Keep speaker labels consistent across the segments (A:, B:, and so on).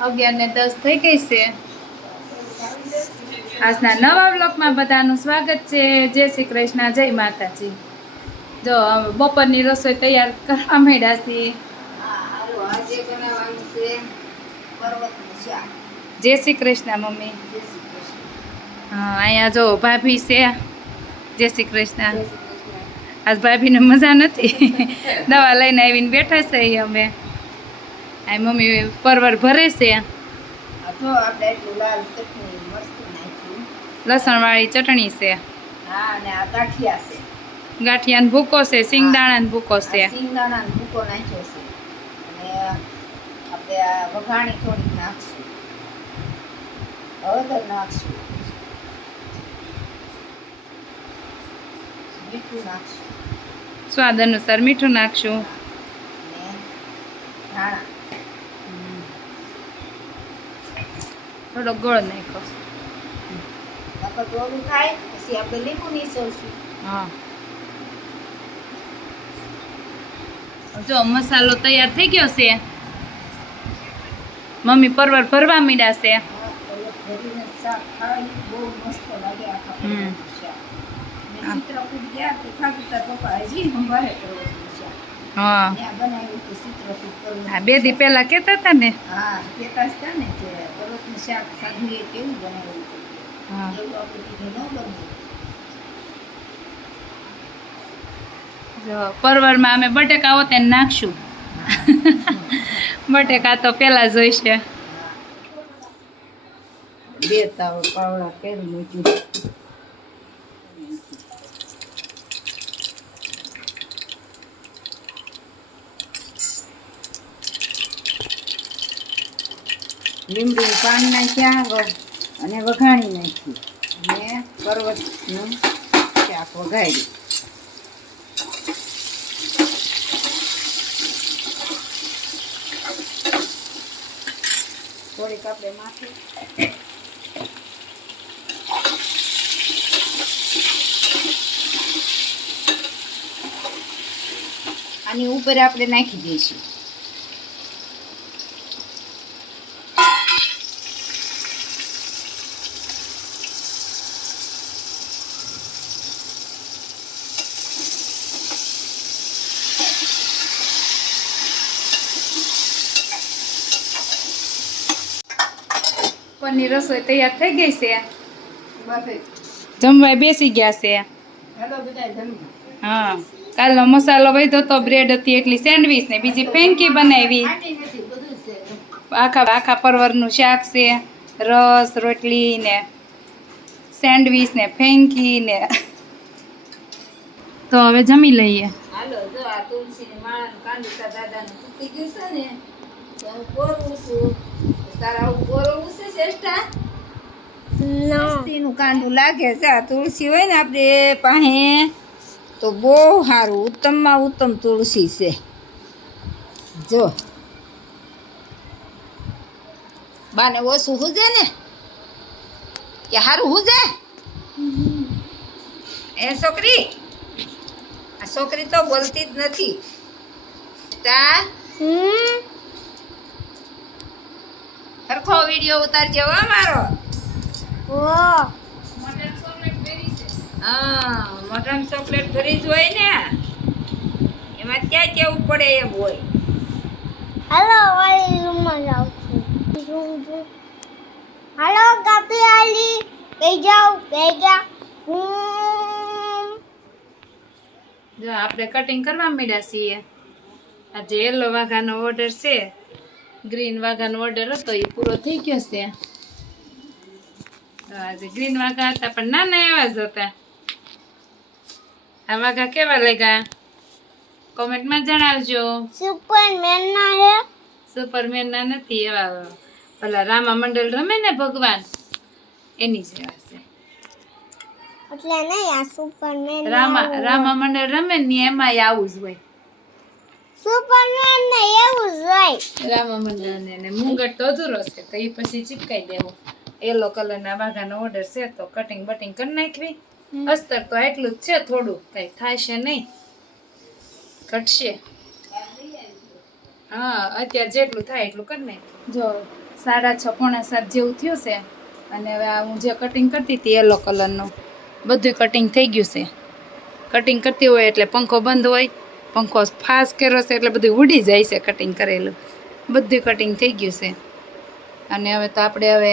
A: અગિયાર ને દસ થઈ ગઈ છે. આજના નવા બ્લોકમાં બધાનું સ્વાગત છે. જય શ્રી કૃષ્ણ, જય માતાજી. જો બપોરની રસોઈ તૈયાર કરવા માંડ્યા છીએ. જય શ્રી કૃષ્ણ, મમ્મી. હા, અહીંયા જો ભાભી છે. જય શ્રી કૃષ્ણ. આજ ભાભીને મજા નથી. દવા લઈને આવીને બેઠા છે અમે. આ મમ્મી પરવર ભરે છે. લસણવાળી ચટણી છે.
B: હા અને આ ગાંઠિયા છે.
A: ગાંઠિયાનો ભૂકો છે સિંગદાણાનો ભૂકો છે.
B: સિંગદાણાનો ભૂકો નાખ્યો છે. અને આપણે આ વઘાણી થોડીક નાખશું. હળદર નાખશું. મીઠું નાખશું.
A: સ્વાદ અનુસાર મીઠું નાખશું.
B: ધાણા.
A: થોડો ગોળ નાખો
B: નકર ગોળું થાય પછી આપણે લીંબુ નીચોવશું
A: હા. જો મસાલો તૈયાર થઈ ગયો છે. મમ્મી પરવાર ભરવા મીડા છે.
B: હા,
A: બે દી
B: પેલા
A: પહેલા કહેતા હતા ને.
B: હા કેતા હતા ને કે શાક સાધુએ કેવું બનાવ્યું
A: હા.
B: એવું આપણે કીધું ન બન્યું
A: જો પરવરમાં અમે બટેકા હોત એને નાખશું. બટેકા તો પહેલા જોઈશે
B: બે તાવ પાવડા કેરી મૂક્યું. લીમડી પાન નાખ્યા અને વઘાણી નાખી. અને પર્વતનું શાક વઘાડ્યું થોડીક આપણે માથે આની ઉપર આપણે નાખી દઈશું.
A: પનીર રસોઈ તૈયાર થઈ ગઈ છે?
B: બસ
A: જમવાય બેસી ગયા છે. હા કાલનો મસાલો વધ્યો તો બ્રેડ હતી એટલી સેન્ડવીચ ને બીજી ફેંકી બનાવી.
B: ખાટી નથી બધું છે.
A: આખા આખા પરવરનું શાક છે રસ રોટલી ને સેન્ડવીચ ને ફેંકી ને. તો હવે જમી લઈએ.
B: હાલો જો આ તુલસીની માળાનું કાંદુસા દાદાનું તૂટી ગયું છે ને તો હું છું. તારા આવું ઉસે શ્રેષ્ઠા તુલસીનું કાંડું લાગે છે. આ તુલસી હોય ને આપણે પાસે તો બહુ સારું ઉત્તમમાં ઉત્તમ તુલસી છે. જો. બાને ઓછું હુજે ને? કે સારું હુજે? એ છોકરી આ છોકરી તો બોલતી જ નથી. તા સરખો વીડિયો ઉતારજો હો મારો. હા મટન ચોકલેટ ભરી જ હોય ને એમાં ક્યાં કેવું પડે એમ હોય.
C: હાલો વાળી રૂમમાં જાઉં છું. હાલો કાપી આલી. કઈ જાઉં કઈ જા. હું
A: જો આપણે કટિંગ કરવા માંડ્યા છીએ. આ યલો વાઘાનો ઓર્ડર છે ગ્રીન વાઘાનો ઓર્ડર હતો એ પૂરો થઈ ગયો છે. આજે ગ્રીન વાઘા હતા પણ નાના એવા જ હતા. આ વાઘા કેવા લાગ્યા? કોમેન્ટમાં જણાવજો.
C: સુપરમેન ના હે
A: સુપરમેન ના નથી એવા પેલા રામા મંડળ રમે ને ભગવાન? એની જેવા છે.
C: એટલે નહીં આ સુપરમેન
A: રામા રામા મંડળ રમે ને એમાંય આવું જ હોય.
C: સુપરમેન ને એવું જ હોય.
A: ને ને મુંગટ તો અધૂરો છે તો એ પછી ચીપકાઈ દેવો. યલો કલરના વાઘાનો ઓર્ડર છે તો કટિંગ બટિંગ કરી નાખવી. અસ્તર તો એટલું જ છે થોડું કઈ થાય છે નહીં. ઘટશે હા અત્યારે જેટલું થાય એટલું કરી નાખ. જો સાડા છ પોણા સાત જેવું થયું છે અને હવે આ હું જે કટિંગ કરતી હતી યલો કલરનું બધું કટિંગ થઈ ગયું છે. કટિંગ કરતી હોય એટલે પંખો બંધ હોય પંખો ફાસ્ટ કર્યો છે એટલે બધું ઉડી જાય છે કટિંગ કરેલું. બધું કટિંગ થઈ ગયું છે. અને હવે તો આપણે હવે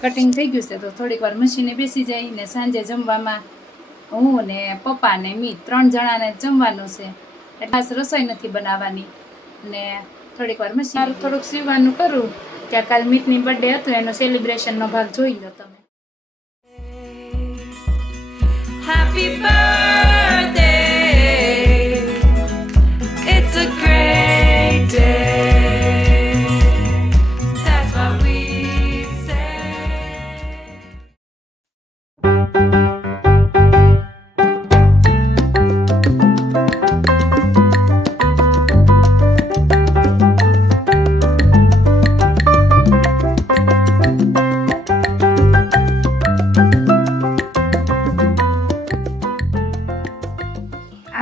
A: કટિંગ થઈ ગયું છે તો થોડીક વાર મશીને બેસી જાય ને સાંજે જમવામાં હું ને પપ્પા ને મી ત્રણ જણાને જમવાનું છે. એટલે ખાસ રસોઈ નથી બનાવવાની. ને થોડીક વાર મશીન સારું થોડુંક સીવવાનું કરું. કે કાલ મીટની બર્થડે હતો એનો સેલિબ્રેશનનો ભાગ જોઈ લો તમે.
D: Happy birthday.